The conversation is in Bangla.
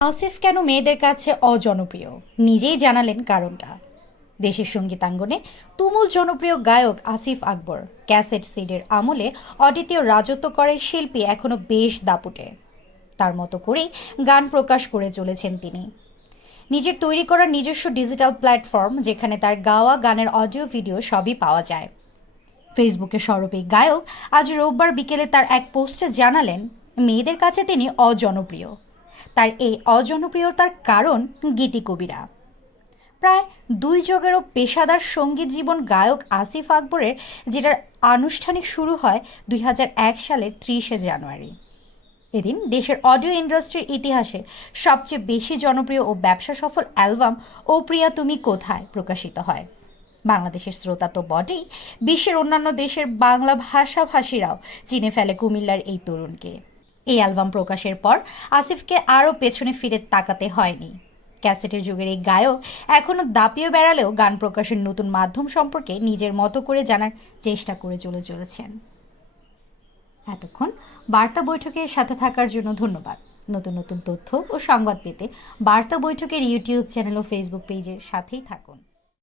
আসিফ কেন মেয়েদের কাছে অজনপ্রিয় নিজেই জানালেন কারণটা। দেশের সঙ্গীতাঙ্গনে তুমুল জনপ্রিয় গায়ক আসিফ আকবর ক্যাসেট সিডের আমলে অদ্বিতীয় রাজত্ব করে শিল্পী এখনো বেশ দাপুটে। তার মতো করেই গান প্রকাশ করে চলেছেন তিনি। নিজের তৈরি করা নিজস্ব ডিজিটাল প্ল্যাটফর্ম যেখানে তার গাওয়া গানের অডিও ভিডিও সবই পাওয়া যায়। ফেসবুকে সরব এই গায়ক আজ রোববার বিকেলে তার এক পোস্টে জানালেন মেয়েদের কাছে তিনি অজনপ্রিয়। তার এই অজনপ্রিয়তার কারণ গীতিকবিরা। প্রায় দুই যুগেরও পেশাদার সঙ্গীত জীবন গায়ক আসিফ আকবরের, যেটার আনুষ্ঠানিক শুরু হয় ২০০১ সালের ৩০শে জানুয়ারি। এদিন দেশের অডিও ইন্ডাস্ট্রির ইতিহাসে সবচেয়ে বেশি জনপ্রিয় ও ব্যবসা সফল অ্যালবাম ও প্রিয়া তুমি কোথায় প্রকাশিত হয়। বাংলাদেশের শ্রোতা তো বটেই, বিশ্বের অন্যান্য দেশের বাংলা ভাষাভাষীরাও চিনে ফেলে কুমিল্লার এই তরুণকে। এই অ্যালবাম প্রকাশের পর আসিফকে আরও পেছনে ফিরে তাকাতে হয়নি। ক্যাসেটের যুগের এই গায়ক এখনও দাপিয়ে বেড়ালেও গান প্রকাশের নতুন মাধ্যম সম্পর্কে নিজের মতো করে জানার চেষ্টা করে চলেছেন। এতক্ষণ বার্তা বৈঠকের সাথে থাকার জন্য ধন্যবাদ। নতুন নতুন তথ্য ও সংবাদ পেতে বার্তা বৈঠকের ইউটিউব চ্যানেল ও ফেসবুক পেজের সাথেই থাকুন।